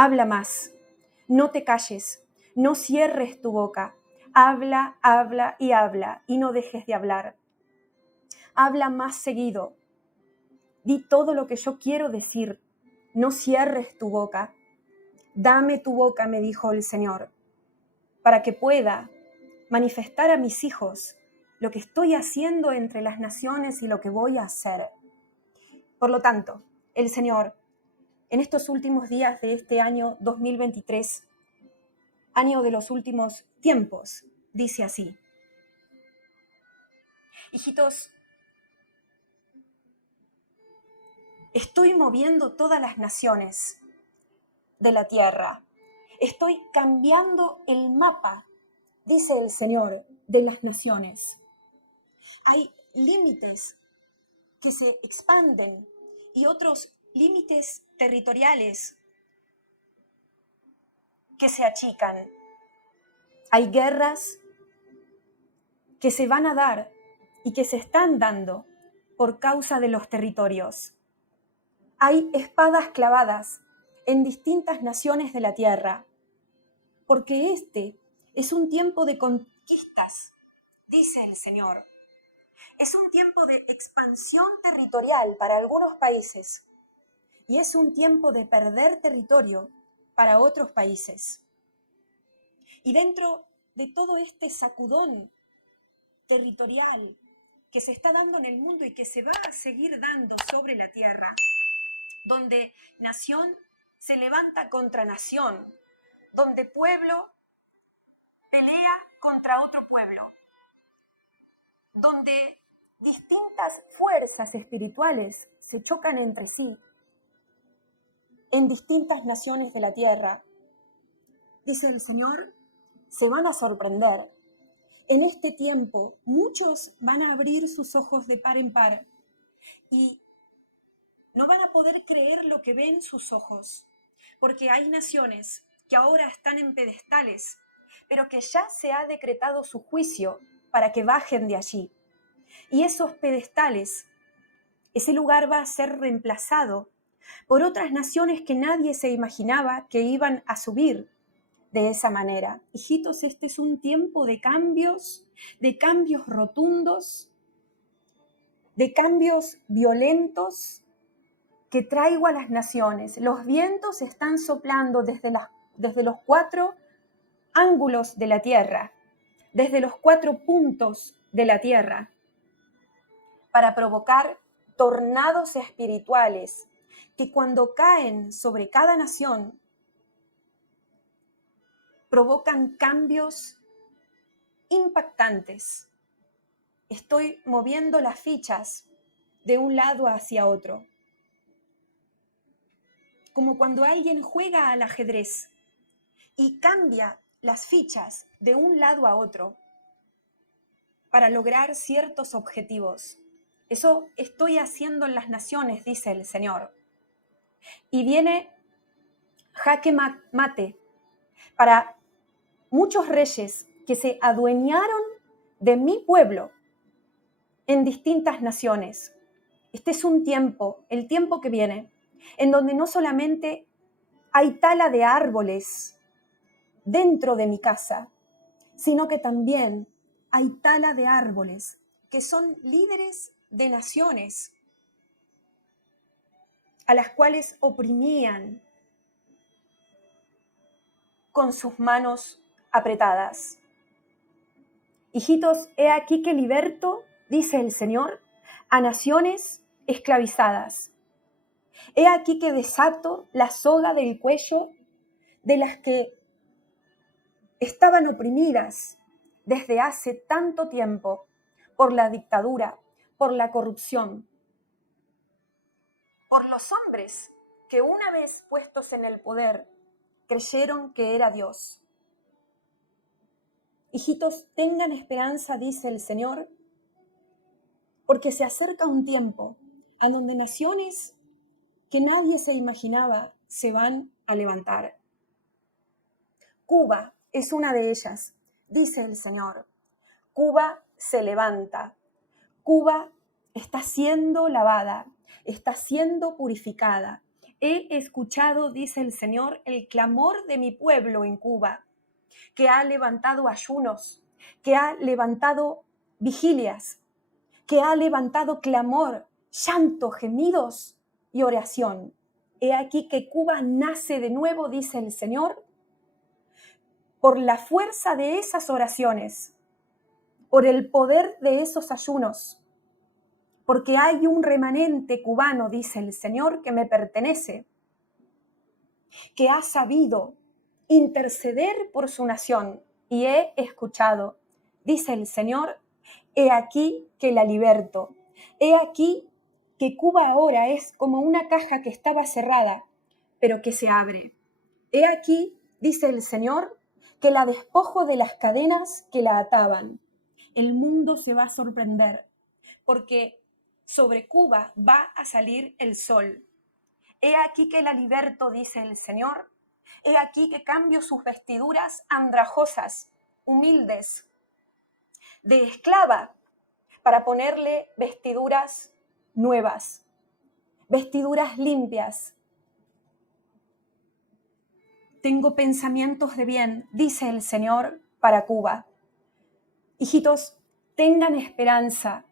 Habla más, no te calles, no cierres tu boca. Habla, habla y habla y no dejes de hablar. Habla más seguido. Di todo lo que yo quiero decir. No cierres tu boca. Dame tu boca, me dijo el Señor, para que pueda manifestar a mis hijos lo que estoy haciendo entre las naciones y lo que voy a hacer. Por lo tanto, el Señor, en estos últimos días de este año 2023, año de los últimos tiempos, dice así: hijitos, estoy moviendo todas las naciones de la tierra. Estoy cambiando el mapa, dice el Señor, de las naciones. Hay límites que se expanden y otros límites territoriales que se achican. Hay guerras que se van a dar y que se están dando por causa de los territorios. Hay espadas clavadas en distintas naciones de la tierra, porque este es un tiempo de conquistas, dice el Señor. Es un tiempo de expansión territorial para algunos países y es un tiempo de perder territorio para otros países. Y dentro de todo este sacudón territorial que se está dando en el mundo y que se va a seguir dando sobre la tierra, donde nación se levanta contra nación, donde pueblo pelea contra otro pueblo, donde distintas fuerzas espirituales se chocan entre sí en distintas naciones de la tierra, dice el Señor, se van a sorprender. En este tiempo, muchos van a abrir sus ojos de par en par y no van a poder creer lo que ven sus ojos, porque hay naciones que ahora están en pedestales, pero que ya se ha decretado su juicio para que bajen de allí. Y esos pedestales, ese lugar va a ser reemplazado por otras naciones que nadie se imaginaba que iban a subir de esa manera. Hijitos, este es un tiempo de cambios rotundos, de cambios violentos que traigo a las naciones. Los vientos están soplando desde los 4 ángulos de la tierra, desde los 4 puntos de la tierra, para provocar tornados espirituales que cuando caen sobre cada nación provocan cambios impactantes. Estoy moviendo las fichas de un lado hacia otro, como cuando alguien juega al ajedrez y cambia las fichas de un lado a otro para lograr ciertos objetivos. Eso estoy haciendo en las naciones, dice el Señor. Y viene jaque mate para muchos reyes que se adueñaron de mi pueblo en distintas naciones. Este es un tiempo, el tiempo que viene, en donde no solamente hay tala de árboles dentro de mi casa, sino que también hay tala de árboles que son líderes de naciones a las cuales oprimían con sus manos apretadas. Hijitos, he aquí que liberto, dice el Señor, a naciones esclavizadas. He aquí que desato la soga del cuello de las que estaban oprimidas desde hace tanto tiempo por la dictadura, por la corrupción, por los hombres que una vez puestos en el poder creyeron que era Dios. Hijitos, tengan esperanza, dice el Señor, porque se acerca un tiempo en donde naciones que nadie se imaginaba se van a levantar. Cuba es una de ellas, dice el Señor. Cuba se levanta. Cuba está siendo lavada, está siendo purificada, He escuchado, dice el Señor, el clamor de mi pueblo en Cuba, que ha levantado ayunos, que ha levantado vigilias, que ha levantado clamor, llanto, gemidos y oración. He aquí que Cuba nace de nuevo, dice el Señor, por la fuerza de esas oraciones, por el poder de esos ayunos, porque hay un remanente cubano, dice el Señor, que me pertenece, que ha sabido interceder por su nación, y he escuchado, dice el Señor, he aquí que la liberto, he aquí que Cuba ahora es como una caja que estaba cerrada, pero que se abre. He aquí, dice el Señor, que la despojo de las cadenas que la ataban. El mundo se va a sorprender, porque sobre Cuba va a salir el sol. He aquí que la liberto, dice el Señor. He aquí que cambio sus vestiduras andrajosas, humildes, de esclava, para ponerle vestiduras nuevas, vestiduras limpias. Tengo pensamientos de bien, dice el Señor, para Cuba. Hijitos, tengan esperanza,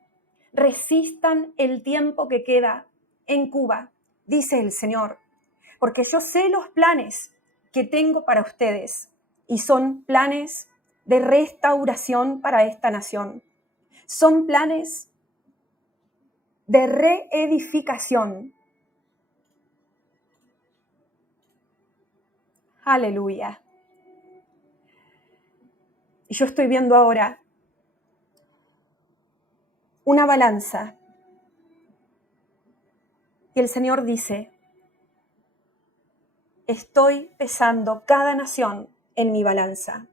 resistan el tiempo que queda en Cuba, dice el Señor, porque yo sé los planes que tengo para ustedes y son planes de restauración para esta nación. Son planes de reedificación. Aleluya. Y yo estoy viendo ahora una balanza. Y el Señor dice, estoy pesando cada nación en mi balanza.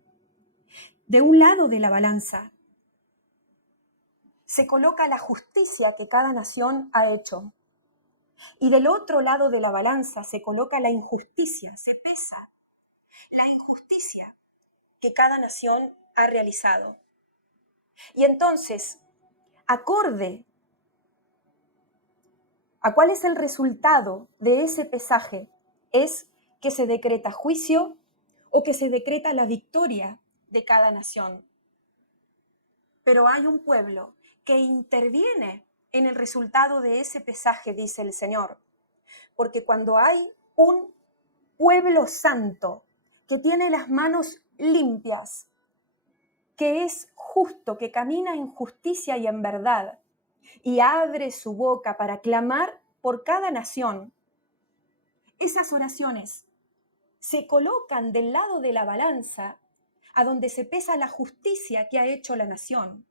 De un lado de la balanza se coloca la justicia que cada nación ha hecho. Y del otro lado de la balanza se coloca la injusticia, se pesa la injusticia que cada nación ha realizado. Y entonces, acorde a cuál es el resultado de ese pesaje, es que se decreta juicio o que se decreta la victoria de cada nación. Pero hay un pueblo que interviene en el resultado de ese pesaje, dice el Señor. Porque cuando hay un pueblo santo que tiene las manos limpias, que es justo, que camina en justicia y en verdad, y abre su boca para clamar por cada nación, esas oraciones se colocan del lado de la balanza a donde se pesa la justicia que ha hecho la nación.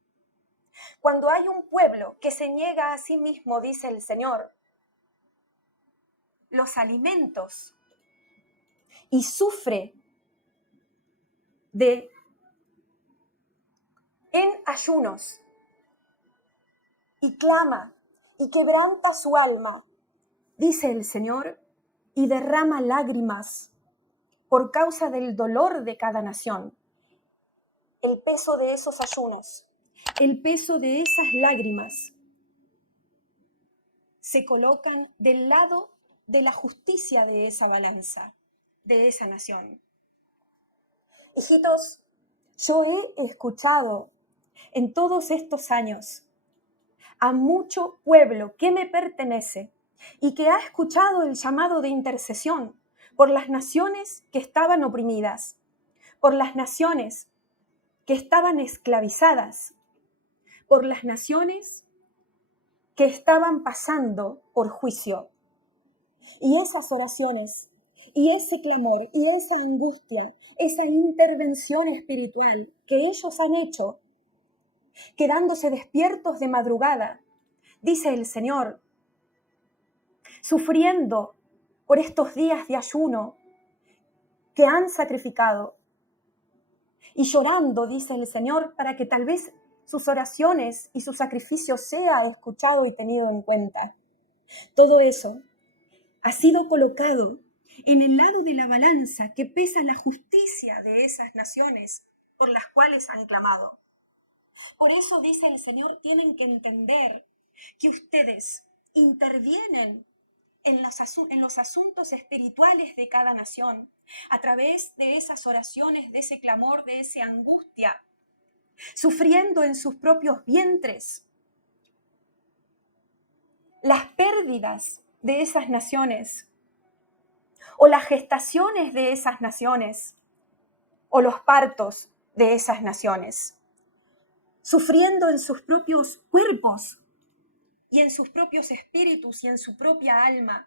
Cuando hay un pueblo que se niega a sí mismo, dice el Señor, los alimentos y sufre en ayunos y clama y quebranta su alma, dice el Señor, y derrama lágrimas por causa del dolor de cada nación. El peso de esos ayunos, el peso de esas lágrimas se colocan del lado de la justicia de esa balanza, de esa nación. Hijitos, yo he escuchado en todos estos años a mucho pueblo que me pertenece y que ha escuchado el llamado de intercesión por las naciones que estaban oprimidas, por las naciones que estaban esclavizadas, por las naciones que estaban pasando por juicio. Y esas oraciones, y ese clamor, y esa angustia, esa intervención espiritual que ellos han hecho, quedándose despiertos de madrugada, dice el Señor, sufriendo por estos días de ayuno que han sacrificado, y llorando, dice el Señor, para que tal vez sus oraciones y su sacrificio sea escuchado y tenido en cuenta. Todo eso ha sido colocado en el lado de la balanza que pesa la justicia de esas naciones por las cuales han clamado. Por eso, dice el Señor, tienen que entender que ustedes intervienen en los asuntos espirituales de cada nación, a través de esas oraciones, de ese clamor, de esa angustia, sufriendo en sus propios vientres las pérdidas de esas naciones, o las gestaciones de esas naciones, o los partos de esas naciones, sufriendo en sus propios cuerpos y en sus propios espíritus y en su propia alma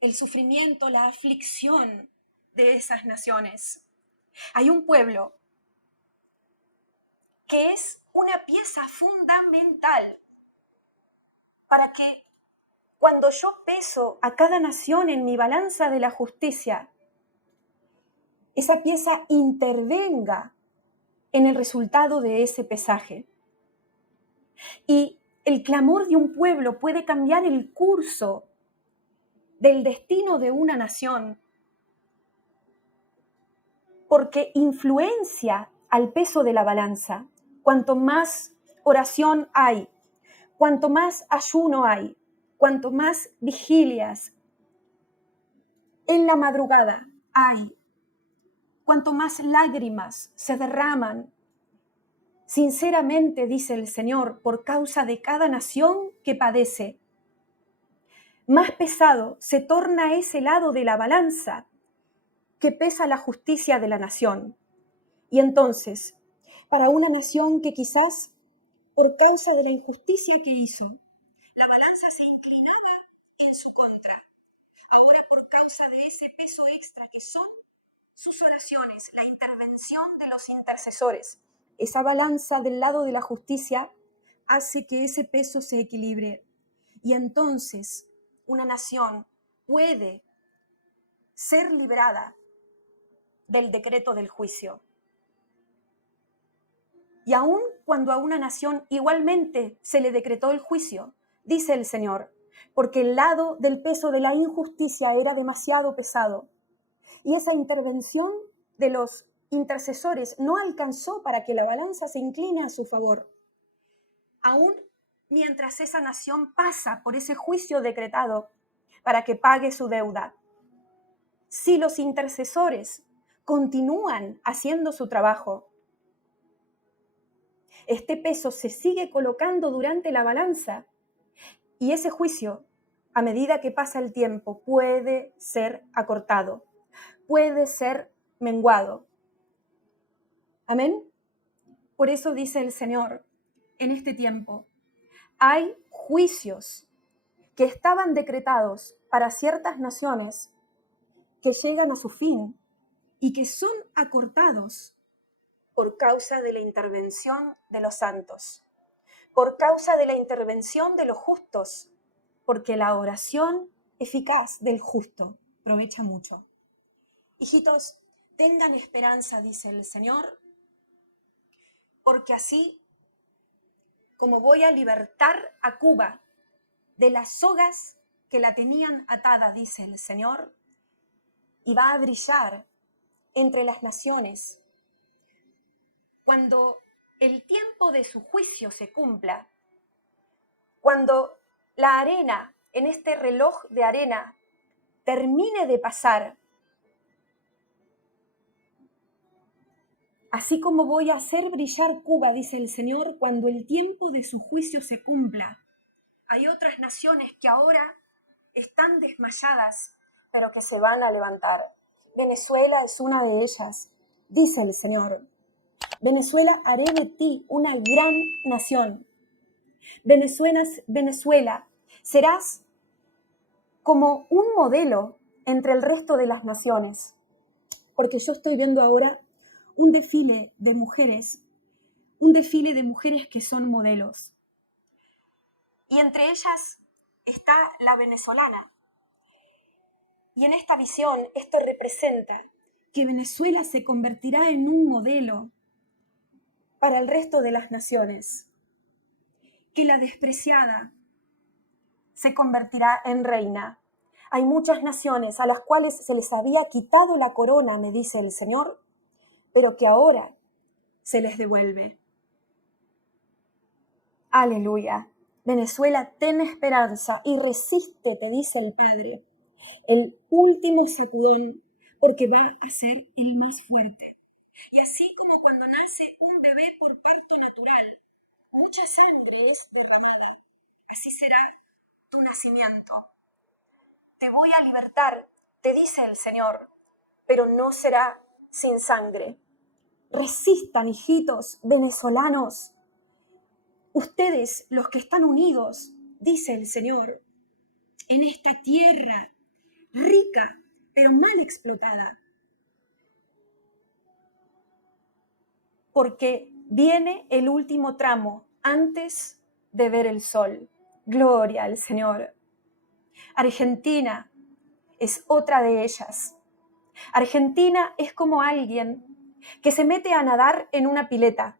el sufrimiento, la aflicción de esas naciones. Hay un pueblo que es una pieza fundamental para que cuando yo peso a cada nación en mi balanza de la justicia, esa pieza intervenga en el resultado de ese pesaje. Y el clamor de un pueblo puede cambiar el curso del destino de una nación, porque influencia al peso de la balanza. Cuanto más oración hay, cuanto más ayuno hay, cuanto más vigilias en la madrugada hay, cuanto más lágrimas se derraman, sinceramente, dice el Señor, por causa de cada nación que padece, más pesado se torna ese lado de la balanza que pesa la justicia de la nación. Y entonces, para una nación que quizás, por causa de la injusticia que hizo, la balanza se inclinaba en su contra, ahora por causa de ese peso extra que son sus oraciones, la intervención de los intercesores, esa balanza del lado de la justicia hace que ese peso se equilibre. Y entonces una nación puede ser librada del decreto del juicio. Y aun cuando a una nación igualmente se le decretó el juicio, dice el Señor, porque el lado del peso de la injusticia era demasiado pesado, y esa intervención de los intercesores no alcanzó para que la balanza se incline a su favor. Aún mientras esa nación pasa por ese juicio decretado para que pague su deuda, si los intercesores continúan haciendo su trabajo, este peso se sigue colocando durante la balanza y ese juicio, a medida que pasa el tiempo, puede ser acortado, puede ser menguado. Amén. Por eso dice el Señor, en este tiempo, hay juicios que estaban decretados para ciertas naciones que llegan a su fin y que son acortados por causa de la intervención de los santos, por causa de la intervención de los justos, porque la oración eficaz del justo aprovecha mucho. Hijitos, tengan esperanza, dice el Señor, porque así como voy a libertar a Cuba de las sogas que la tenían atada, dice el Señor, y va a brillar entre las naciones. Cuando el tiempo de su juicio se cumpla, cuando la arena, en este reloj de arena, termine de pasar, así como voy a hacer brillar Cuba, dice el Señor, cuando el tiempo de su juicio se cumpla. Hay otras naciones que ahora están desmayadas, pero que se van a levantar. Venezuela es una de ellas, dice el Señor. Venezuela, haré de ti una gran nación. Venezuela, serás como un modelo entre el resto de las naciones, porque yo estoy viendo ahora un desfile de mujeres que son modelos. Y entre ellas está la venezolana. Y en esta visión, esto representa que Venezuela se convertirá en un modelo para el resto de las naciones, que la despreciada se convertirá en reina. Hay muchas naciones a las cuales se les había quitado la corona, me dice el Señor, pero que ahora se les devuelve. Aleluya. Venezuela, ten esperanza y resiste, te dice el Padre, el último sacudón, porque va a ser el más fuerte. Y así como cuando nace un bebé por parto natural, mucha sangre es derramada, así será tu nacimiento. Te voy a libertar, te dice el Señor, pero no será sin sangre. Resistan, hijitos venezolanos. Ustedes, los que están unidos, dice el Señor, en esta tierra rica, pero mal explotada. Porque viene el último tramo antes de ver el sol. Gloria al Señor. Argentina es otra de ellas. Argentina es como alguien que se mete a nadar en una pileta.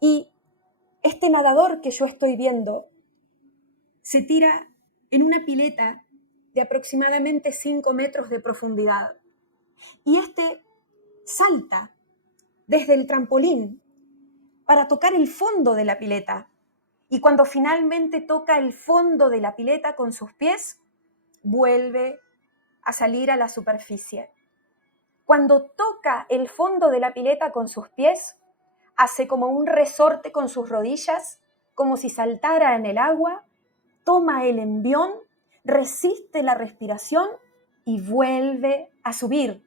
Y este nadador que yo estoy viendo se tira en una pileta de aproximadamente 5 metros de profundidad. Y este salta desde el trampolín para tocar el fondo de la pileta. Y cuando finalmente toca el fondo de la pileta con sus pies, vuelve a salir a la superficie. Cuando toca el fondo de la pileta con sus pies, hace como un resorte con sus rodillas, como si saltara en el agua, toma el envión, resiste la respiración y vuelve a subir,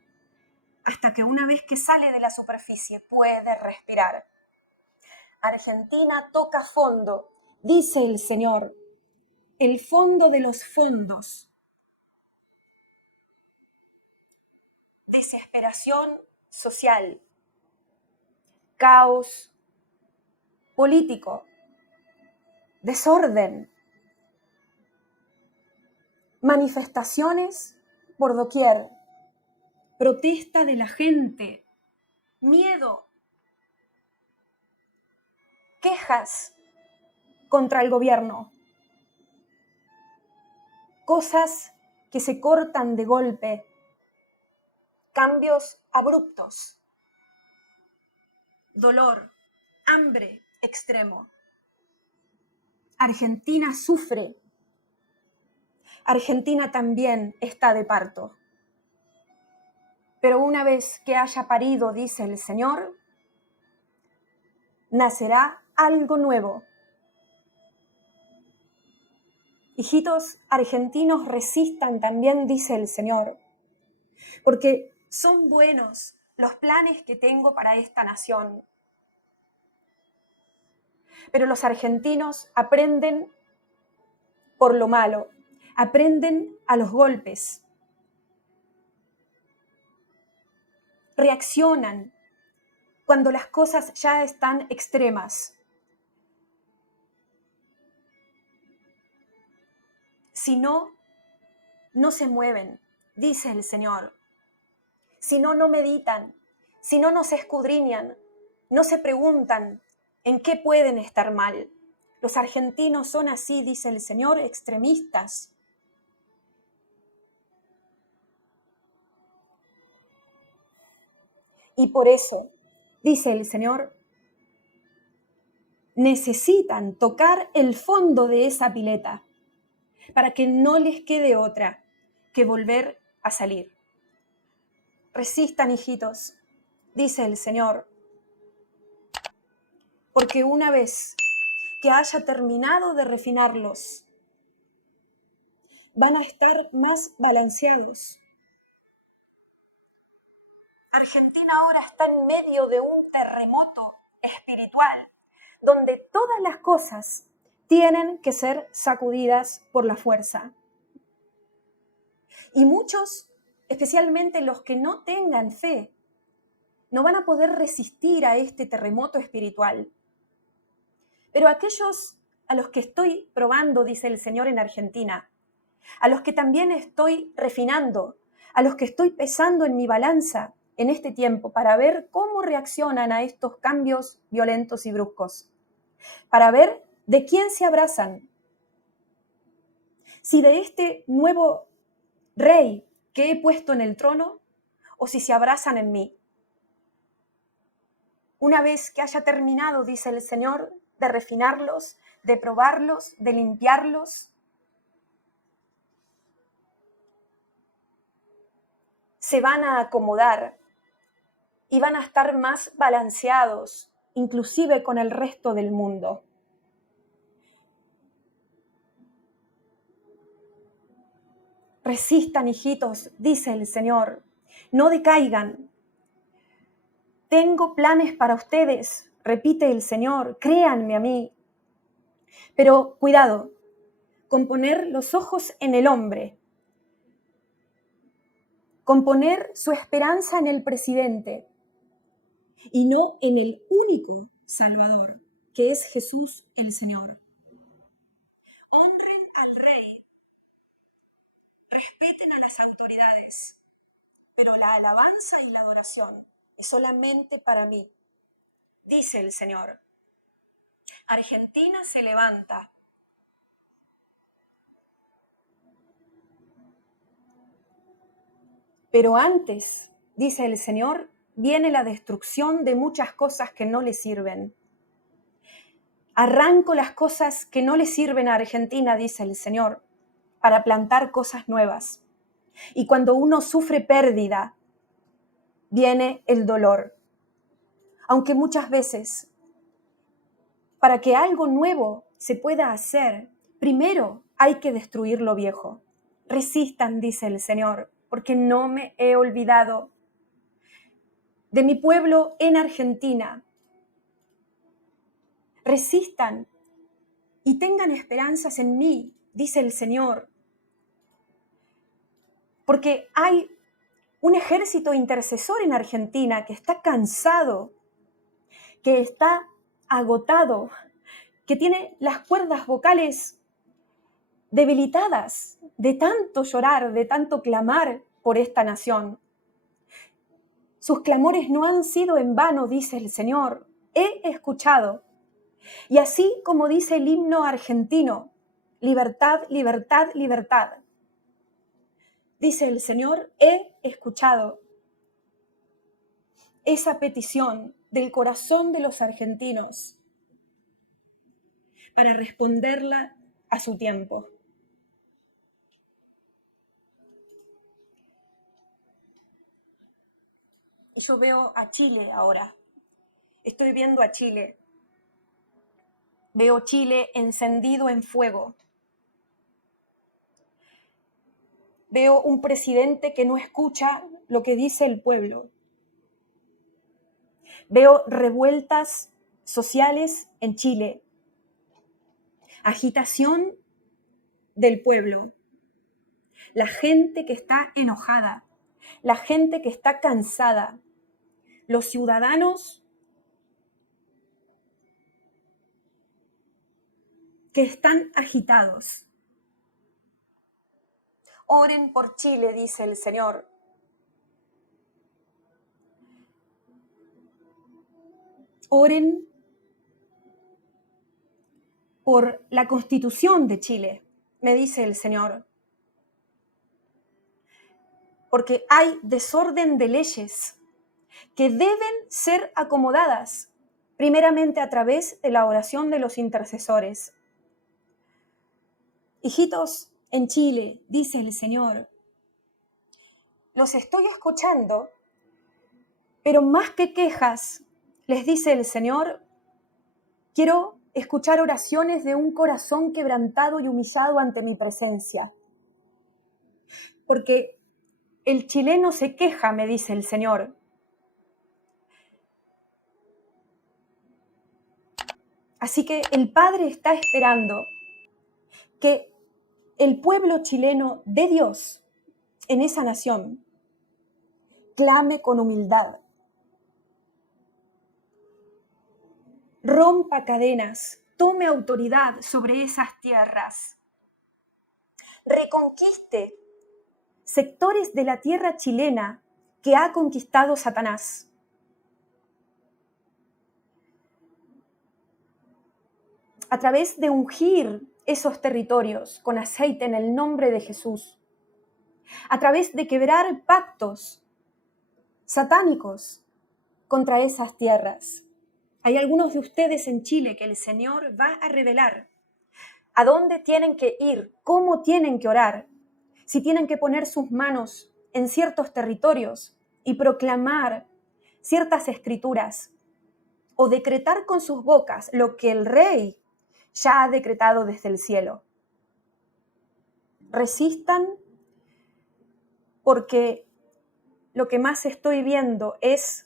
hasta que una vez que sale de la superficie puede respirar. Argentina toca fondo, dice el Señor, el fondo de los fondos. Desesperación social, caos político, desorden, manifestaciones por doquier, protesta de la gente, miedo, quejas contra el gobierno, cosas que se cortan de golpe, cambios abruptos, dolor, hambre extremo. Argentina sufre. Argentina también está de parto. Pero una vez que haya parido, dice el Señor, nacerá algo nuevo. Hijitos argentinos, resistan también, dice el Señor, porque son buenos los planes que tengo para esta nación. Pero los argentinos aprenden por lo malo, aprenden a los golpes, reaccionan cuando las cosas ya están extremas. Si no, no se mueven, dice el Señor. Si no, no meditan, si no, no se escudriñan, no se preguntan en qué pueden estar mal. Los argentinos son así, dice el Señor, extremistas. Y por eso, dice el Señor, necesitan tocar el fondo de esa pileta para que no les quede otra que volver a salir. Resistan, hijitos, dice el Señor, porque una vez que haya terminado de refinarlos, van a estar más balanceados. Argentina ahora está en medio de un terremoto espiritual, donde todas las cosas tienen que ser sacudidas por la fuerza. Y muchos, especialmente los que no tengan fe, no van a poder resistir a este terremoto espiritual. Pero aquellos a los que estoy probando, dice el Señor, en Argentina, a los que también estoy refinando, a los que estoy pesando en mi balanza en este tiempo para ver cómo reaccionan a estos cambios violentos y bruscos, para ver de quién se abrazan, si de este nuevo rey que he puesto en el trono o si se abrazan en mí. Una vez que haya terminado, dice el Señor, de refinarlos, de probarlos, de limpiarlos. Se van a acomodar y van a estar más balanceados, inclusive con el resto del mundo. Resistan, hijitos, dice el Señor, no decaigan. Tengo planes para ustedes, repite el Señor, créanme a mí. Pero cuidado, con poner los ojos en el hombre, con poner su esperanza en el presidente y no en el único Salvador, que es Jesús el Señor. Honren al Rey, respeten a las autoridades, pero la alabanza y la adoración es solamente para mí, dice el Señor. Argentina se levanta. Pero antes, dice el Señor, viene la destrucción de muchas cosas que no le sirven. Arranco las cosas que no le sirven a Argentina, dice el Señor, para plantar cosas nuevas. Y cuando uno sufre pérdida, viene el dolor. Aunque muchas veces, para que algo nuevo se pueda hacer, primero hay que destruir lo viejo. Resistan, dice el Señor, porque no me he olvidado de mi pueblo en Argentina. Resistan y tengan esperanzas en mí, dice el Señor, porque hay un ejército intercesor en Argentina que está cansado, que está agotado, que tiene las cuerdas vocales debilitadas de tanto llorar, de tanto clamar por esta nación. Sus clamores no han sido en vano, dice el Señor. He escuchado. Y así como dice el himno argentino, libertad, libertad, libertad. Dice el Señor, he escuchado esa petición del corazón de los argentinos para responderla a su tiempo. Y yo veo a Chile ahora. Estoy viendo a Chile. Veo Chile encendido en fuego. Veo un presidente que no escucha lo que dice el pueblo. Veo revueltas sociales en Chile. Agitación del pueblo. La gente que está enojada. La gente que está cansada. Los ciudadanos que están agitados. Oren por Chile, dice el Señor. Oren por la Constitución de Chile, me dice el Señor. Porque hay desorden de leyes que deben ser acomodadas, primeramente a través de la oración de los intercesores. Hijitos, en Chile, dice el Señor, los estoy escuchando, pero más que quejas, les dice el Señor, quiero escuchar oraciones de un corazón quebrantado y humillado ante mi presencia. Porque el chileno se queja, me dice el Señor. Así que el Padre está esperando que el pueblo chileno de Dios en esa nación clame con humildad, rompa cadenas, tome autoridad sobre esas tierras, reconquiste sectores de la tierra chilena que ha conquistado Satanás. A través de ungir esos territorios con aceite en el nombre de Jesús, a través de quebrar pactos satánicos contra esas tierras, Hay algunos de ustedes en Chile que el Señor va a revelar a dónde tienen que ir, cómo tienen que orar, si tienen que poner sus manos en ciertos territorios y proclamar ciertas escrituras o decretar con sus bocas lo que el Rey ya ha decretado desde el cielo. Resistan, porque lo que más estoy viendo es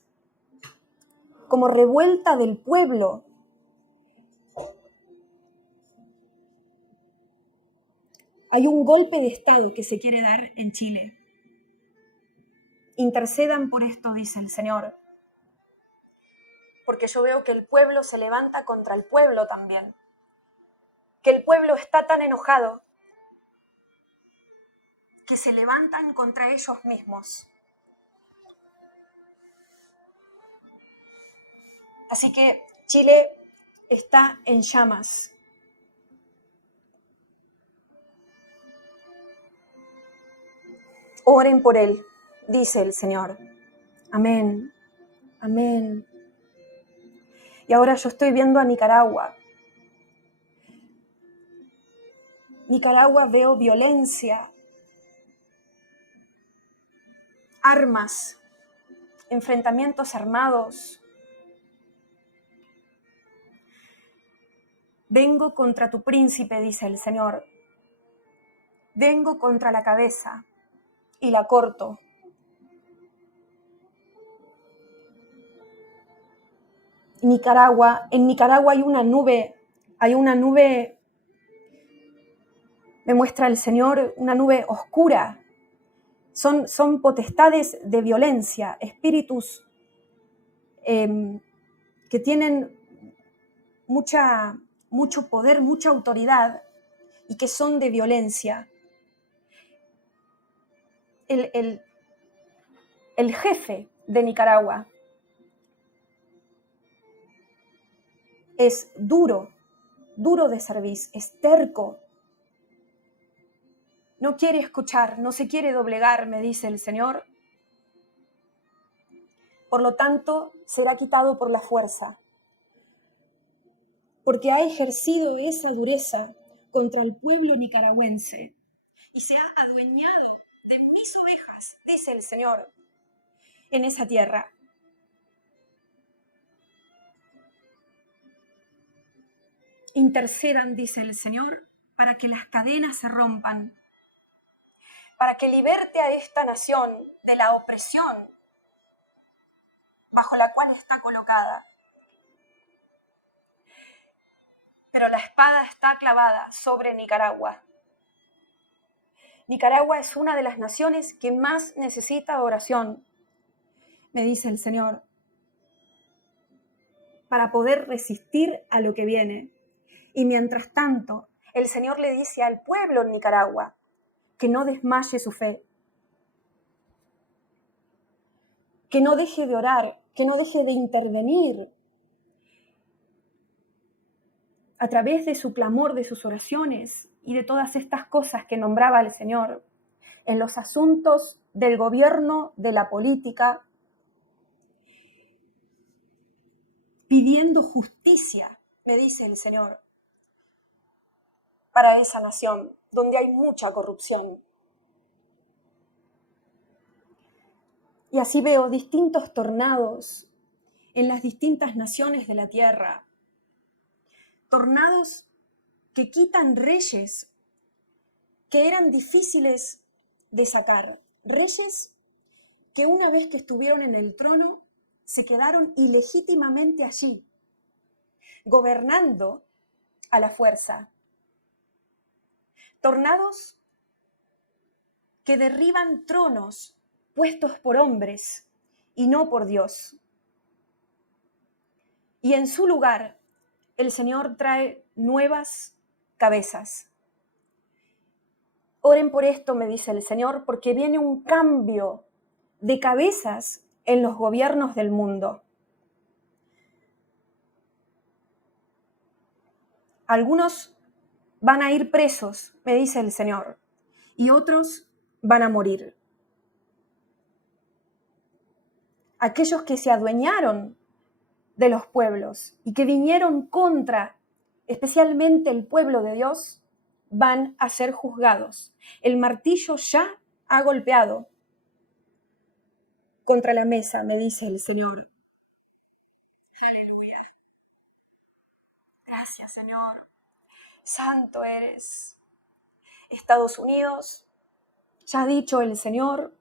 como revuelta del pueblo. Hay un golpe de Estado que se quiere dar en Chile. Intercedan por esto, dice el Señor, porque yo veo que el pueblo se levanta contra el pueblo también, que el pueblo está tan enojado que se levantan contra ellos mismos. Así que Chile está en llamas. Oren por él, dice el Señor. Amén, amén. Y ahora yo estoy viendo a Nicaragua. Nicaragua, veo violencia, armas, enfrentamientos armados. Vengo contra tu príncipe, dice el Señor. Vengo contra la cabeza y la corto. Nicaragua, en Nicaragua hay una nube, me muestra el Señor, una nube oscura. Son potestades de violencia, espíritus que tienen mucho poder, mucha autoridad y que son de violencia. El jefe de Nicaragua es duro de cerviz, es terco. No quiere escuchar, no se quiere doblegar, me dice el Señor. Por lo tanto, será quitado por la fuerza, porque ha ejercido esa dureza contra el pueblo nicaragüense y se ha adueñado de mis ovejas, dice el Señor, en esa tierra. Intercedan, dice el Señor, para que las cadenas se rompan, para que liberte a esta nación de la opresión bajo la cual está colocada. Pero la espada está clavada sobre Nicaragua. Nicaragua es una de las naciones que más necesita oración, me dice el Señor, para poder resistir a lo que viene. Y mientras tanto, el Señor le dice al pueblo en Nicaragua que no desmaye su fe, que no deje de orar, que no deje de intervenir a través de su clamor, de sus oraciones y de todas estas cosas que nombraba el Señor en los asuntos del gobierno, de la política, pidiendo justicia, me dice el Señor, para esa nación donde hay mucha corrupción. Y así veo distintos tornados en las distintas naciones de la tierra. Tornados que quitan reyes que eran difíciles de sacar. Reyes que una vez que estuvieron en el trono se quedaron ilegítimamente allí, gobernando a la fuerza. Tornados que derriban tronos puestos por hombres y no por Dios. Y en su lugar, el Señor trae nuevas cabezas. Oren por esto, me dice el Señor, porque viene un cambio de cabezas en los gobiernos del mundo. Algunos van a ir presos, me dice el Señor, y otros van a morir. Aquellos que se adueñaron de los pueblos y que vinieron contra, especialmente el pueblo de Dios, van a ser juzgados. El martillo ya ha golpeado contra la mesa, me dice el Señor. Aleluya. Gracias, Señor. Santo eres. Estados Unidos, ya ha dicho el Señor,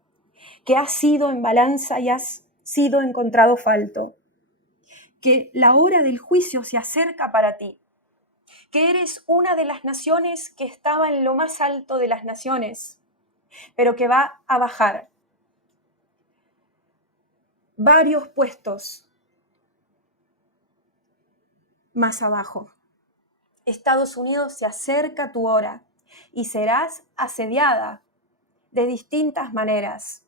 que has sido en balanza y has sido encontrado falto, que la hora del juicio se acerca para ti, que eres una de las naciones que estaba en lo más alto de las naciones, pero que va a bajar varios puestos más abajo. Estados Unidos se acerca a tu hora y serás asediada de distintas maneras.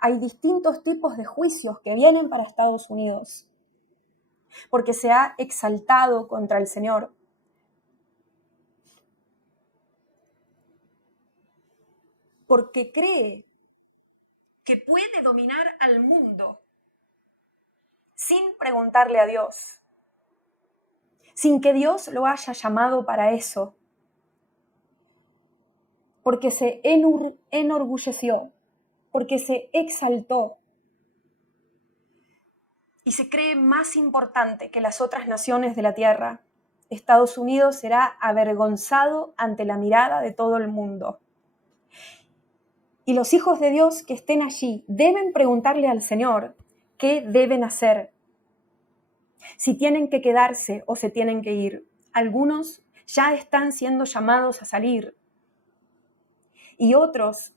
Hay distintos tipos de juicios que vienen para Estados Unidos, porque se ha exaltado contra el Señor. Porque cree que puede dominar al mundo sin preguntarle a Dios, sin que Dios lo haya llamado para eso, porque se enorgulleció, porque se exaltó y se cree más importante que las otras naciones de la tierra. Estados Unidos será avergonzado ante la mirada de todo el mundo. Y los hijos de Dios que estén allí deben preguntarle al Señor qué deben hacer, si tienen que quedarse o se tienen que ir. Algunos ya están siendo llamados a salir y otros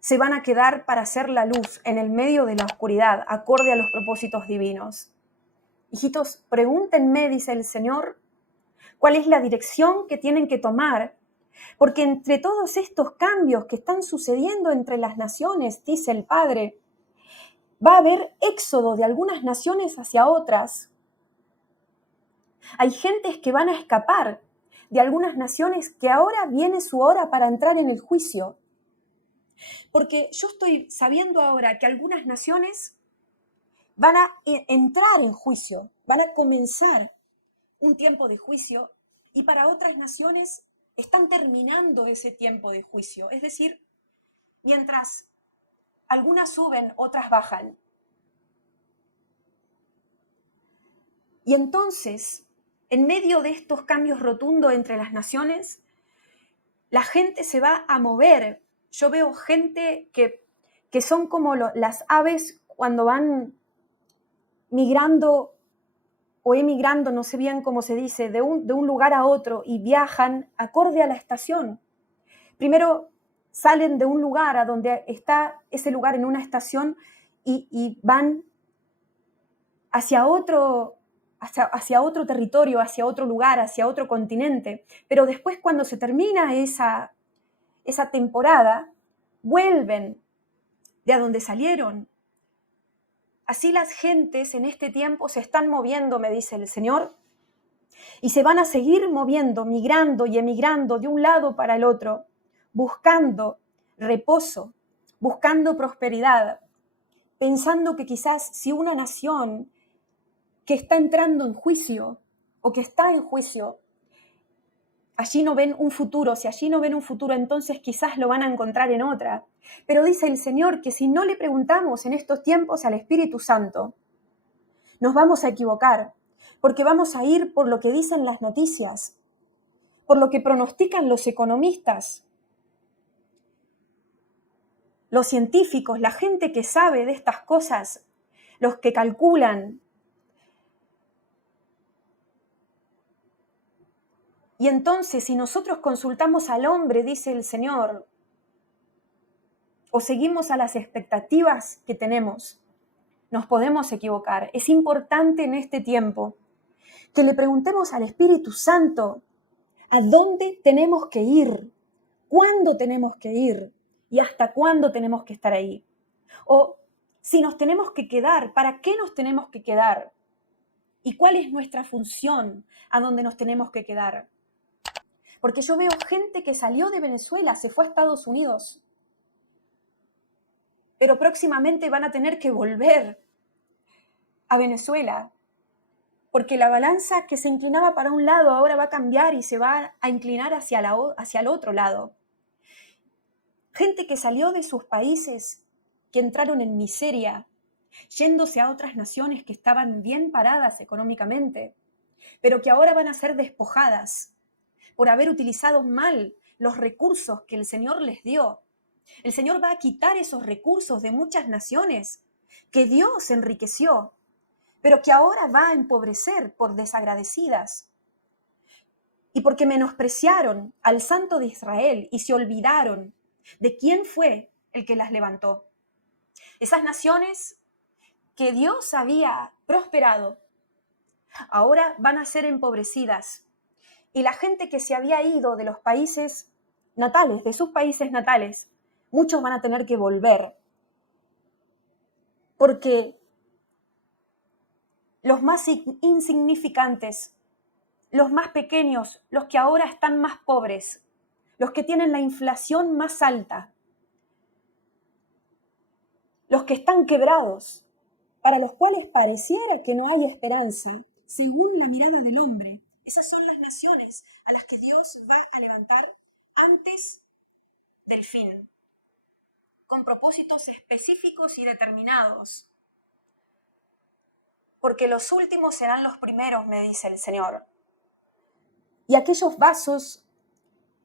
se van a quedar para hacer la luz en el medio de la oscuridad, acorde a los propósitos divinos. Hijitos, pregúntenme, dice el Señor, cuál es la dirección que tienen que tomar, porque entre todos estos cambios que están sucediendo entre las naciones, dice el Padre, va a haber éxodo de algunas naciones hacia otras. Hay gentes que van a escapar de algunas naciones que ahora viene su hora para entrar en el juicio. Porque yo estoy sabiendo ahora que algunas naciones van a entrar en juicio, van a comenzar un tiempo de juicio y para otras naciones están terminando ese tiempo de juicio. Es decir, mientras algunas suben, otras bajan. Y entonces, en medio de estos cambios rotundos entre las naciones, la gente se va a mover. Yo veo gente que son como las aves cuando van migrando o emigrando, no sé bien cómo se dice, de un lugar a otro y viajan acorde a la estación. Primero salen de un lugar a donde está ese lugar en una estación y van hacia otro territorio, hacia otro lugar, hacia otro continente. Pero después, cuando se termina esa temporada, vuelven de a donde salieron. Así las gentes en este tiempo se están moviendo, me dice el Señor, y se van a seguir moviendo, migrando y emigrando de un lado para el otro, buscando reposo, buscando prosperidad, pensando que quizás si una nación que está entrando en juicio o que está en juicio, allí no ven un futuro, si allí no ven un futuro, entonces quizás lo van a encontrar en otra. Pero dice el Señor que si no le preguntamos en estos tiempos al Espíritu Santo, nos vamos a equivocar, porque vamos a ir por lo que dicen las noticias, por lo que pronostican los economistas, los científicos, la gente que sabe de estas cosas, los que calculan. Y entonces, si nosotros consultamos al hombre, dice el Señor, o seguimos a las expectativas que tenemos, nos podemos equivocar. Es importante en este tiempo que le preguntemos al Espíritu Santo a dónde tenemos que ir, cuándo tenemos que ir y hasta cuándo tenemos que estar ahí. O si nos tenemos que quedar, ¿para qué nos tenemos que quedar? ¿Y cuál es nuestra función a dónde nos tenemos que quedar? Porque yo veo gente que salió de Venezuela, se fue a Estados Unidos, pero próximamente van a tener que volver a Venezuela, porque la balanza que se inclinaba para un lado ahora va a cambiar y se va a inclinar hacia el otro lado. Gente que salió de sus países, que entraron en miseria, yéndose a otras naciones que estaban bien paradas económicamente, pero que ahora van a ser despojadas por haber utilizado mal los recursos que el Señor les dio. El Señor va a quitar esos recursos de muchas naciones que Dios enriqueció, pero que ahora va a empobrecer por desagradecidas y porque menospreciaron al Santo de Israel y se olvidaron de quién fue el que las levantó. Esas naciones que Dios había prosperado, ahora van a ser empobrecidas. Y la gente que se había ido de los países natales, de sus países natales, muchos van a tener que volver. Porque los más insignificantes, los más pequeños, los que ahora están más pobres, los que tienen la inflación más alta, los que están quebrados, para los cuales pareciera que no hay esperanza, según la mirada del hombre. Esas son las naciones a las que Dios va a levantar antes del fin, con propósitos específicos y determinados. Porque los últimos serán los primeros, me dice el Señor. Y aquellos vasos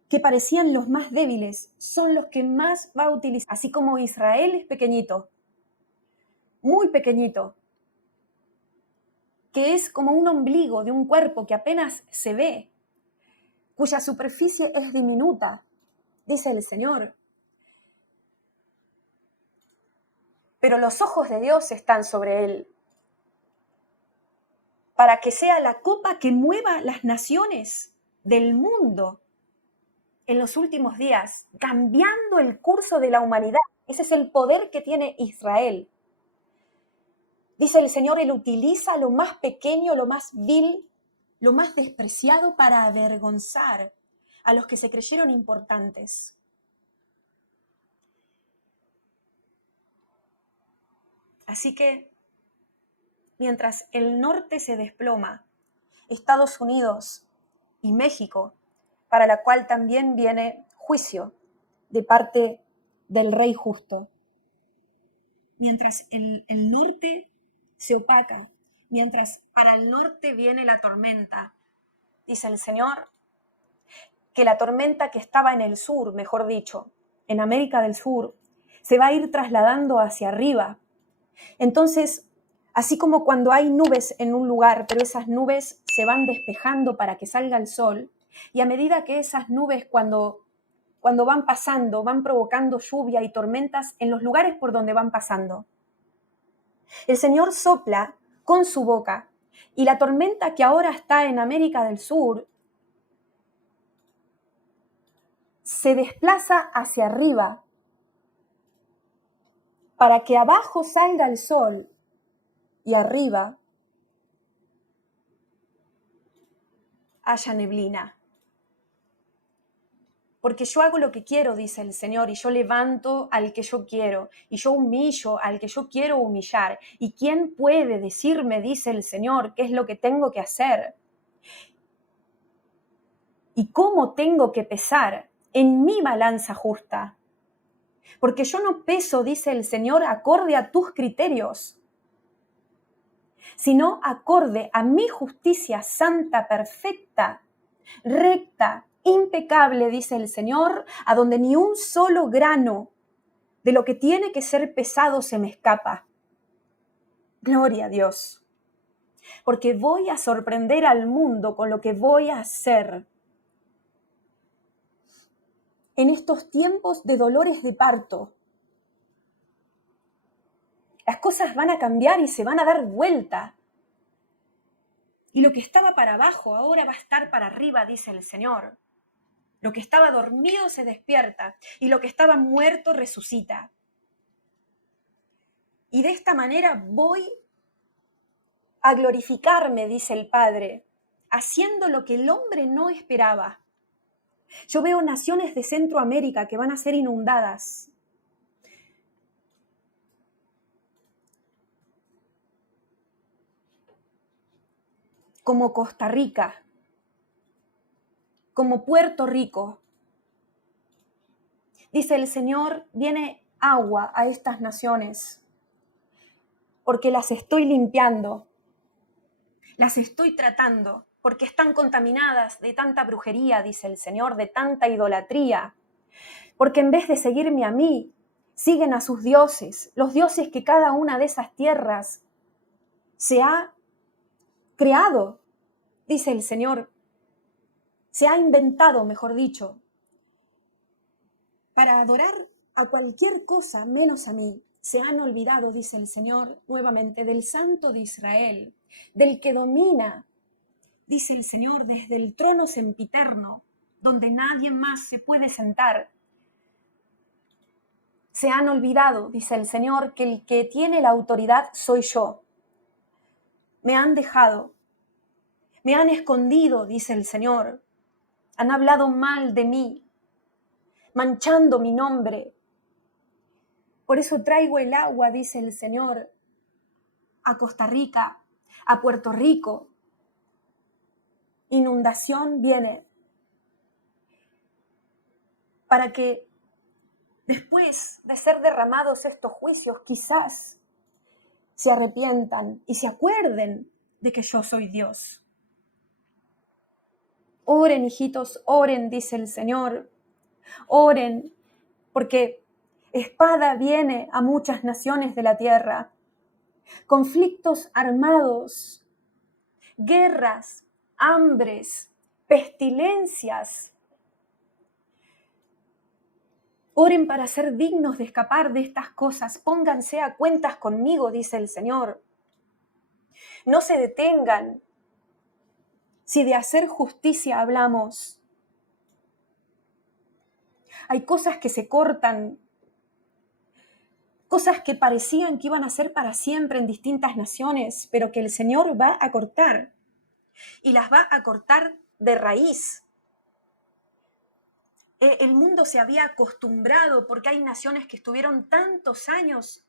que parecían los más débiles son los que más va a utilizar. Así como Israel es pequeñito, muy pequeñito, que es como un ombligo de un cuerpo que apenas se ve, cuya superficie es diminuta, dice el Señor. Pero los ojos de Dios están sobre él, para que sea la copa que mueva las naciones del mundo en los últimos días, cambiando el curso de la humanidad. Ese es el poder que tiene Israel. Dice el Señor, Él utiliza lo más pequeño, lo más vil, lo más despreciado para avergonzar a los que se creyeron importantes. Así que, mientras el norte se desploma, Estados Unidos y México, para la cual también viene juicio de parte del Rey justo. Mientras el norte se opaca, mientras para el norte viene la tormenta, dice el Señor, que la tormenta que estaba en el sur, mejor dicho, en América del Sur, se va a ir trasladando hacia arriba. Entonces, así como cuando hay nubes en un lugar, pero esas nubes se van despejando para que salga el sol, y a medida que esas nubes cuando van pasando, van provocando lluvia y tormentas en los lugares por donde van pasando. El Señor sopla con su boca y la tormenta que ahora está en América del Sur se desplaza hacia arriba para que abajo salga el sol y arriba haya neblina. Porque yo hago lo que quiero, dice el Señor, y yo levanto al que yo quiero, y yo humillo al que yo quiero humillar. ¿Y quién puede decirme, dice el Señor, qué es lo que tengo que hacer? ¿Y cómo tengo que pesar en mi balanza justa? Porque yo no peso, dice el Señor, acorde a tus criterios, sino acorde a mi justicia santa, perfecta, recta, impecable, dice el Señor, a donde ni un solo grano de lo que tiene que ser pesado se me escapa. Gloria a Dios. Porque voy a sorprender al mundo con lo que voy a hacer. En estos tiempos de dolores de parto, las cosas van a cambiar y se van a dar vuelta. Y lo que estaba para abajo ahora va a estar para arriba, dice el Señor. Lo que estaba dormido se despierta y lo que estaba muerto resucita. Y de esta manera voy a glorificarme, dice el Padre, haciendo lo que el hombre no esperaba. Yo veo naciones de Centroamérica que van a ser inundadas. como Costa Rica, como Puerto Rico. Dice el Señor, viene agua a estas naciones, porque las estoy limpiando, las estoy tratando, porque están contaminadas de tanta brujería, dice el Señor, de tanta idolatría, porque en vez de seguirme a mí, siguen a sus dioses, los dioses que cada una de esas tierras se ha creado, dice el Señor, se ha inventado, mejor dicho, para adorar a cualquier cosa menos a mí. Se han olvidado, dice el Señor nuevamente, del Santo de Israel, del que domina, dice el Señor, desde el trono sempiterno, donde nadie más se puede sentar. Se han olvidado, dice el Señor, que el que tiene la autoridad soy yo. Me han dejado, me han escondido, dice el Señor. Han hablado mal de mí, manchando mi nombre. Por eso traigo el agua, dice el Señor, a Costa Rica, a Puerto Rico. Inundación viene para que después de ser derramados estos juicios, quizás se arrepientan y se acuerden de que yo soy Dios. Oren, hijitos, oren, dice el Señor. Oren, porque espada viene a muchas naciones de la tierra. Conflictos armados, guerras, hambres, pestilencias. Oren para ser dignos de escapar de estas cosas. Pónganse a cuentas conmigo, dice el Señor. No se detengan. Si de hacer justicia hablamos, hay cosas que se cortan, cosas que parecían que iban a ser para siempre en distintas naciones, pero que el Señor va a cortar. Y las va a cortar de raíz. El mundo se había acostumbrado porque hay naciones que estuvieron tantos años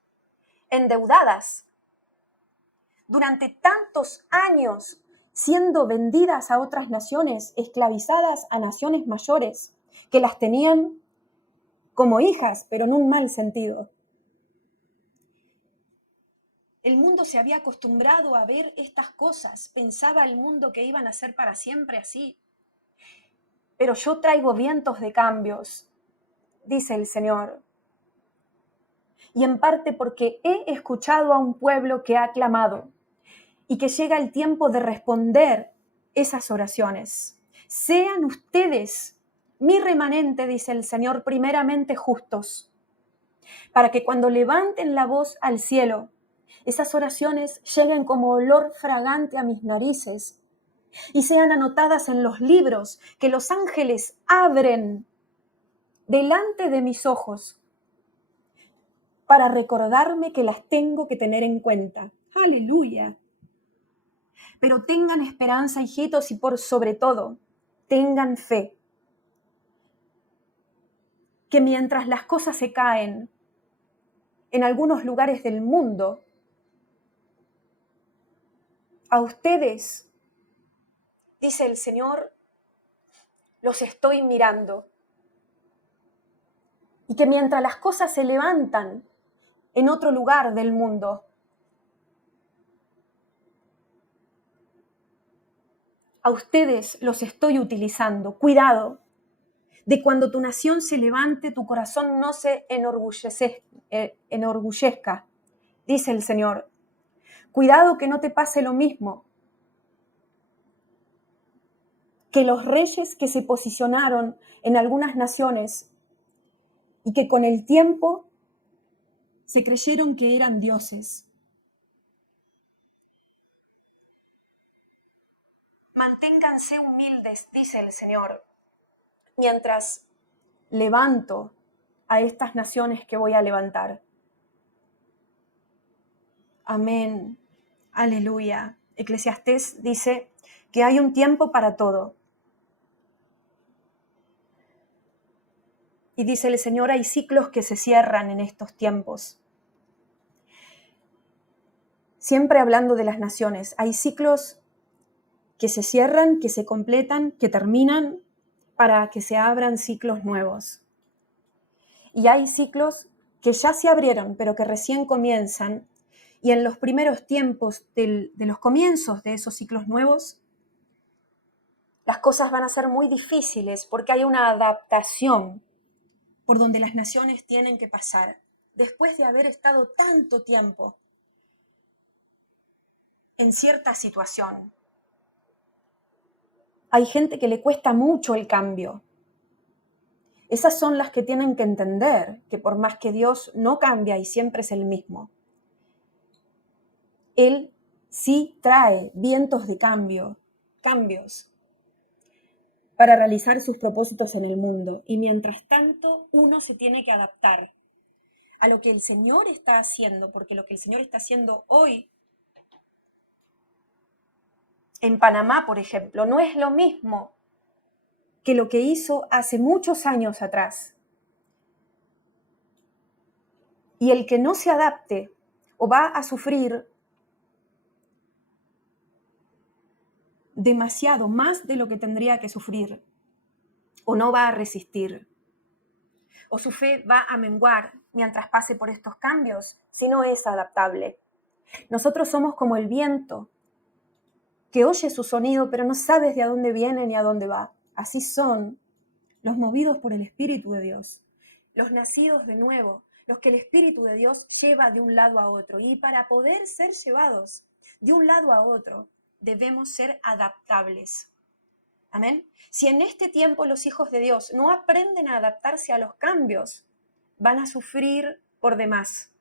endeudadas, durante tantos años siendo vendidas a otras naciones, esclavizadas a naciones mayores, que las tenían como hijas, pero en un mal sentido. El mundo se había acostumbrado a ver estas cosas, pensaba el mundo que iban a ser para siempre así. Pero yo traigo vientos de cambios, dice el Señor. Y en parte porque he escuchado a un pueblo que ha clamado y que llega el tiempo de responder esas oraciones. Sean ustedes, mi remanente, dice el Señor, primeramente justos, para que cuando levanten la voz al cielo, esas oraciones lleguen como olor fragante a mis narices y sean anotadas en los libros que los ángeles abren delante de mis ojos para recordarme que las tengo que tener en cuenta. ¡Aleluya! Pero tengan esperanza, hijitos, y por sobre todo, tengan fe. Que mientras las cosas se caen en algunos lugares del mundo, a ustedes, dice el Señor, los estoy mirando. Y que mientras las cosas se levantan en otro lugar del mundo, a ustedes los estoy utilizando. Cuidado, de cuando tu nación se levante, tu corazón no se enorgullezca, dice el Señor. Cuidado que no te pase lo mismo que los reyes que se posicionaron en algunas naciones y que con el tiempo se creyeron que eran dioses. Manténganse humildes, dice el Señor, mientras levanto a estas naciones que voy a levantar. Amén. Aleluya. Eclesiastés dice que hay un tiempo para todo. Y dice el Señor, hay ciclos que se cierran en estos tiempos. Siempre hablando de las naciones, hay ciclos que se cierran, que se completan, que terminan, para que se abran ciclos nuevos. Y hay ciclos que ya se abrieron, pero que recién comienzan. Y en los primeros tiempos de los comienzos de esos ciclos nuevos, las cosas van a ser muy difíciles porque hay una adaptación por donde las naciones tienen que pasar. Después de haber estado tanto tiempo en cierta situación, hay gente que le cuesta mucho el cambio. Esas son las que tienen que entender que por más que Dios no cambia y siempre es el mismo, Él sí trae vientos de cambios, para realizar sus propósitos en el mundo. Y mientras tanto, uno se tiene que adaptar a lo que el Señor está haciendo, porque lo que el Señor está haciendo hoy en Panamá, por ejemplo, no es lo mismo que lo que hizo hace muchos años atrás. Y el que no se adapte o va a sufrir demasiado, más de lo que tendría que sufrir, o no va a resistir, o su fe va a menguar mientras pase por estos cambios, si no es adaptable. Nosotros somos como el viento, que oye su sonido, pero no sabes de a dónde viene ni a dónde va. Así son los movidos por el Espíritu de Dios, los nacidos de nuevo, los que el Espíritu de Dios lleva de un lado a otro. Y para poder ser llevados de un lado a otro, debemos ser adaptables. Amén. Si en este tiempo los hijos de Dios no aprenden a adaptarse a los cambios, van a sufrir por demás.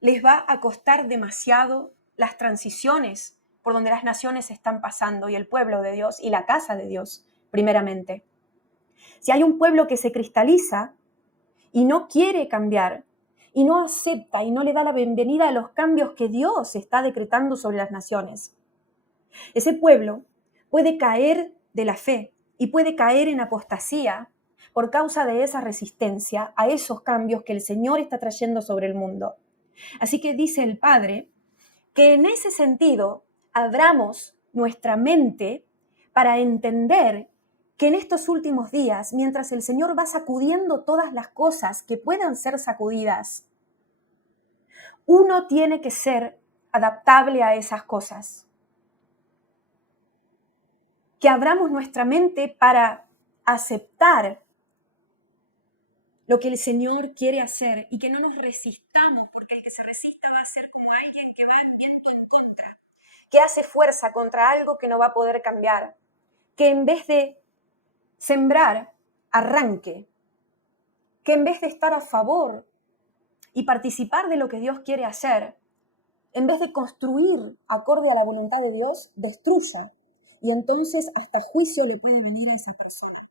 Les va a costar demasiado las transiciones por donde las naciones están pasando y el pueblo de Dios y la casa de Dios, primeramente. Si hay un pueblo que se cristaliza y no quiere cambiar y no acepta y no le da la bienvenida a los cambios que Dios está decretando sobre las naciones, ese pueblo puede caer de la fe y puede caer en apostasía por causa de esa resistencia a esos cambios que el Señor está trayendo sobre el mundo. Así que dice el Padre que en ese sentido abramos nuestra mente para entender que en estos últimos días, mientras el Señor va sacudiendo todas las cosas que puedan ser sacudidas, uno tiene que ser adaptable a esas cosas. Que abramos nuestra mente para aceptar lo que el Señor quiere hacer y que no nos resistamos, porque el que se resista va a ser como alguien que va en viento en contra, que hace fuerza contra algo que no va a poder cambiar, que en vez de sembrar, arranque, que en vez de estar a favor y participar de lo que Dios quiere hacer, en vez de construir acorde a la voluntad de Dios, destruya. Y entonces hasta juicio le puede venir a esa persona.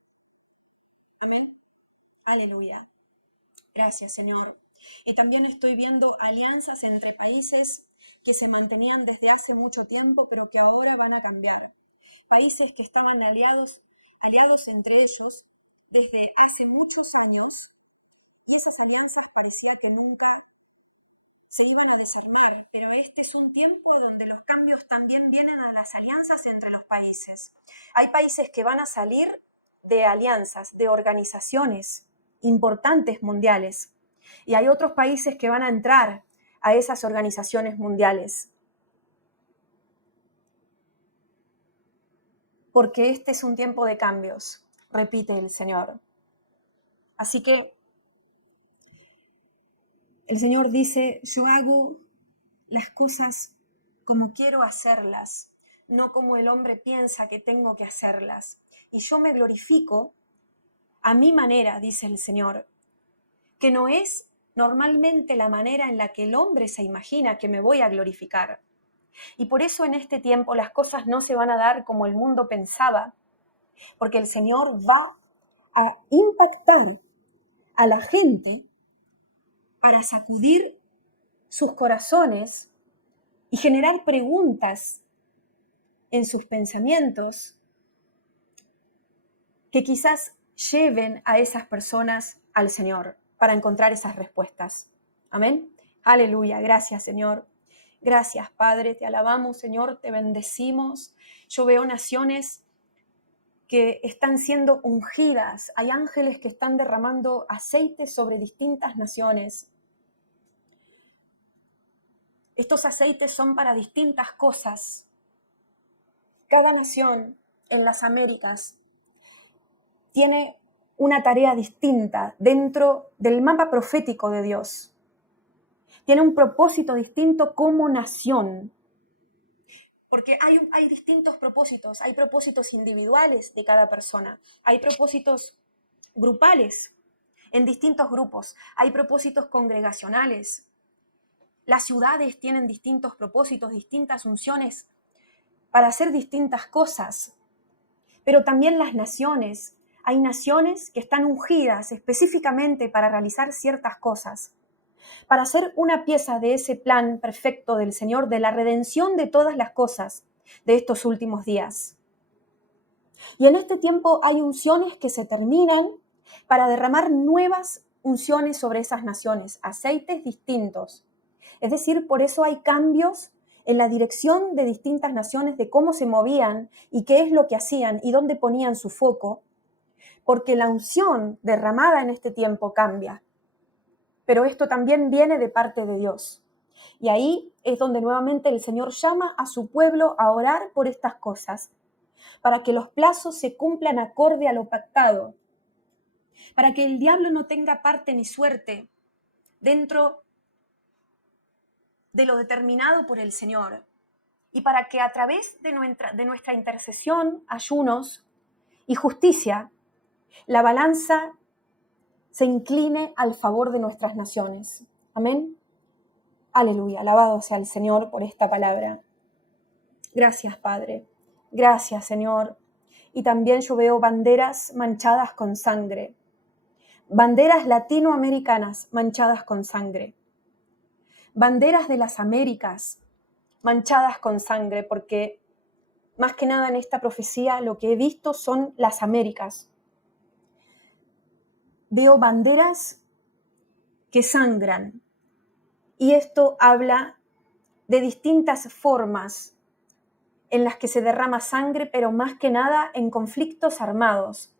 Amén. Aleluya. Gracias, Señor. Y también estoy viendo alianzas entre países que se mantenían desde hace mucho tiempo, pero que ahora van a cambiar. Países que estaban aliados entre ellos desde hace muchos años, y esas alianzas parecía que nunca se iban a desarmar, pero este es un tiempo donde los cambios también vienen a las alianzas entre los países. Hay países que van a salir de alianzas, de organizaciones importantes mundiales, y hay otros países que van a entrar a esas organizaciones mundiales. Porque este es un tiempo de cambios, repite el Señor. Así que el Señor dice, yo hago las cosas como quiero hacerlas, no como el hombre piensa que tengo que hacerlas. Y yo me glorifico a mi manera, dice el Señor, que no es normalmente la manera en la que el hombre se imagina que me voy a glorificar. Y por eso en este tiempo las cosas no se van a dar como el mundo pensaba, porque el Señor va a impactar a la gente para sacudir sus corazones y generar preguntas en sus pensamientos que quizás lleven a esas personas al Señor para encontrar esas respuestas. Amén. Aleluya. Gracias, Señor. Gracias, Padre, te alabamos, Señor, te bendecimos. Yo veo naciones que están siendo ungidas. Hay ángeles que están derramando aceite sobre distintas naciones. Estos aceites son para distintas cosas. Cada nación en las Américas tiene una tarea distinta dentro del mapa profético de Dios. Tiene un propósito distinto como nación. Porque hay distintos propósitos. Hay propósitos individuales de cada persona. Hay propósitos grupales en distintos grupos. Hay propósitos congregacionales. Las ciudades tienen distintos propósitos, distintas unciones para hacer distintas cosas. Pero también las naciones. Hay naciones que están ungidas específicamente para realizar ciertas cosas, para ser una pieza de ese plan perfecto del Señor, de la redención de todas las cosas de estos últimos días. Y en este tiempo hay unciones que se terminan para derramar nuevas unciones sobre esas naciones, aceites distintos. Es decir, por eso hay cambios en la dirección de distintas naciones, de cómo se movían y qué es lo que hacían y dónde ponían su foco, porque la unción derramada en este tiempo cambia. Pero esto también viene de parte de Dios. Y ahí es donde nuevamente el Señor llama a su pueblo a orar por estas cosas, para que los plazos se cumplan acorde a lo pactado, para que el diablo no tenga parte ni suerte dentro de lo determinado por el Señor, y para que a través de nuestra intercesión, ayunos y justicia, la balanza se incline al favor de nuestras naciones. Amén. Aleluya, alabado sea el Señor por esta palabra. Gracias, Padre. Gracias, Señor. Y también yo veo banderas manchadas con sangre. Banderas latinoamericanas manchadas con sangre. Banderas de las Américas manchadas con sangre, porque más que nada en esta profecía lo que he visto son las Américas. Veo banderas que sangran. Y esto habla de distintas formas en las que se derrama sangre, pero más que nada en conflictos armados.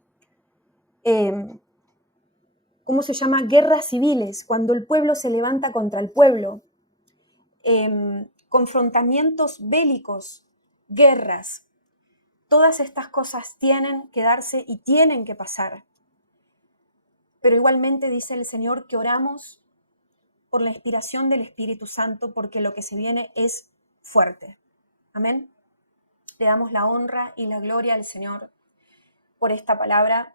¿Cómo se llama? Guerras civiles, cuando el pueblo se levanta contra el pueblo. Confrontamientos bélicos, guerras. Todas estas cosas tienen que darse y tienen que pasar. Pero igualmente dice el Señor que oramos por la inspiración del Espíritu Santo, porque lo que se viene es fuerte. Amén. Le damos la honra y la gloria al Señor por esta palabra,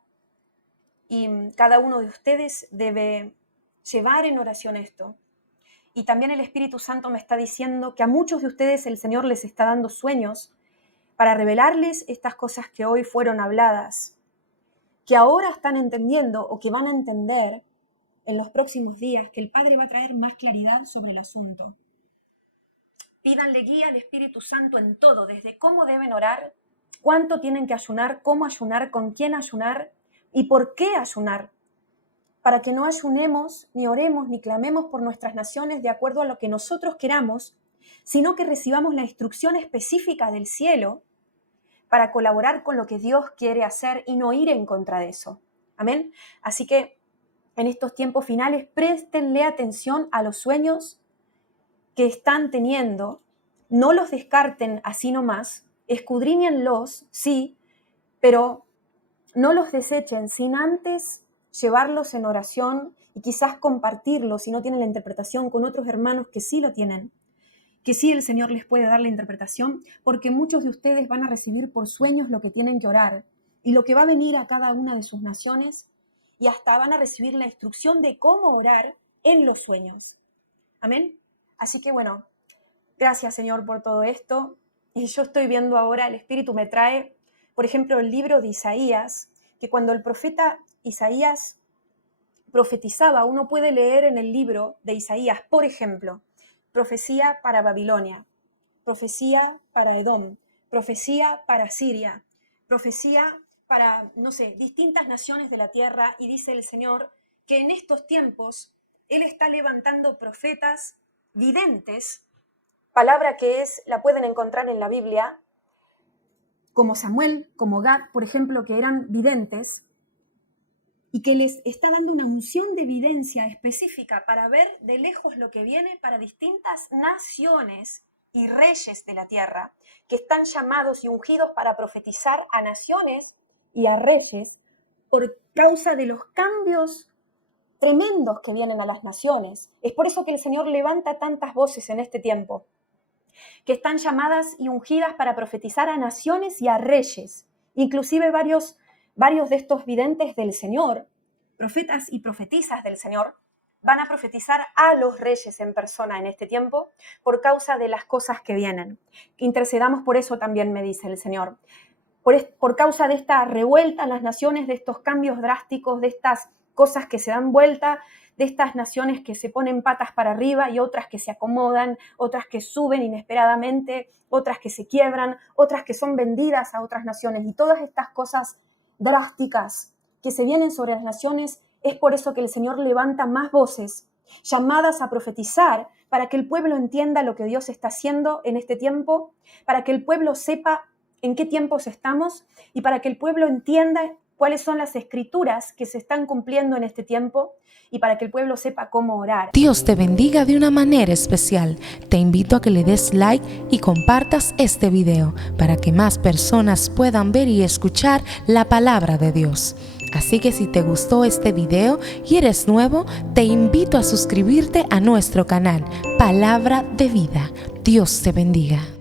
y cada uno de ustedes debe llevar en oración esto. Y también el Espíritu Santo me está diciendo que a muchos de ustedes el Señor les está dando sueños para revelarles estas cosas que hoy fueron habladas, que ahora están entendiendo o que van a entender en los próximos días, que el Padre va a traer más claridad sobre el asunto. Pídanle guía al Espíritu Santo en todo, desde cómo deben orar, cuánto tienen que ayunar, cómo ayunar, con quién ayunar y por qué ayunar, para que no ayunemos, ni oremos, ni clamemos por nuestras naciones de acuerdo a lo que nosotros queramos, sino que recibamos la instrucción específica del cielo para colaborar con lo que Dios quiere hacer y no ir en contra de eso. Amén. Así que en estos tiempos finales, préstenle atención a los sueños que están teniendo, no los descarten así nomás, escudriñenlos, sí, pero no los desechen sin antes llevarlos en oración y quizás compartirlos, si no tienen la interpretación, con otros hermanos que sí lo tienen, que sí el Señor les puede dar la interpretación, porque muchos de ustedes van a recibir por sueños lo que tienen que orar y lo que va a venir a cada una de sus naciones, y hasta van a recibir la instrucción de cómo orar en los sueños. Amén. Así que bueno, gracias Señor por todo esto. Y yo estoy viendo ahora, el Espíritu me trae, por ejemplo, el libro de Isaías, que cuando el profeta Isaías profetizaba, uno puede leer en el libro de Isaías, por ejemplo, profecía para Babilonia, profecía para Edom, profecía para Siria, profecía para, no sé, distintas naciones de la tierra, y dice el Señor que en estos tiempos Él está levantando profetas videntes palabra que la pueden encontrar en la Biblia, como Samuel, como Gad, por ejemplo, que eran videntes, y que les está dando una unción de evidencia específica para ver de lejos lo que viene para distintas naciones y reyes de la tierra, que están llamados y ungidos para profetizar a naciones y a reyes por causa de los cambios tremendos que vienen a las naciones. Es por eso que el Señor levanta tantas voces en este tiempo, que están llamadas y ungidas para profetizar a naciones y a reyes. Inclusive varios de estos videntes del Señor, profetas y profetizas del Señor, van a profetizar a los reyes en persona en este tiempo por causa de las cosas que vienen. Intercedamos por eso también, me dice el Señor. Por causa de esta revuelta en las naciones, de estos cambios drásticos, de estas cosas que se dan vuelta, de estas naciones que se ponen patas para arriba y otras que se acomodan, otras que suben inesperadamente, otras que se quiebran, otras que son vendidas a otras naciones. Y todas estas cosas drásticas que se vienen sobre las naciones, es por eso que el Señor levanta más voces llamadas a profetizar para que el pueblo entienda lo que Dios está haciendo en este tiempo, para que el pueblo sepa en qué tiempos estamos y para que el pueblo entienda cuáles son las escrituras que se están cumpliendo en este tiempo y para que el pueblo sepa cómo orar. Dios te bendiga de una manera especial. Te invito a que le des like y compartas este video para que más personas puedan ver y escuchar la palabra de Dios. Así que si te gustó este video y eres nuevo, te invito a suscribirte a nuestro canal Palabra de Vida. Dios te bendiga.